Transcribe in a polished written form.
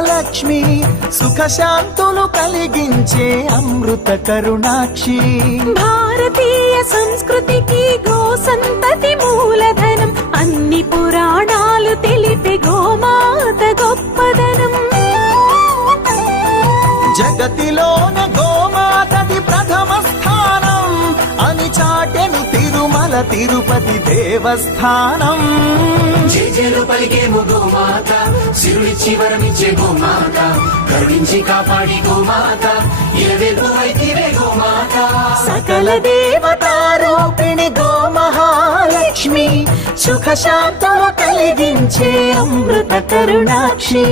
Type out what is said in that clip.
మహాలక్ష్మి, సుఖశాంతులు కలిగించే అమృత కరుణాక్షి. భారతీయ సంస్కృతికి గో సంతతి మూలధనం, అన్ని పురాణాలు తెలిపే గోమాత గొప్పదనం. జగతిలోన గోమాతది ప్రథమ స్థానం అని చాటెను తిరుమల తిరుపతి దేవస్థానం. జేజేలు పలికేము గోమాత, సిరుడిచ్చి వరమిచ్చే గోమాత, కరుణించి కాపాడి గోమాత, ఇలవేల్పు వైతివే గోమాత. సకల దేవతారూపిణి గో మహాలక్ష్మి, సుఖశాంతులు కలిగించే అమృత కరుణాక్షి.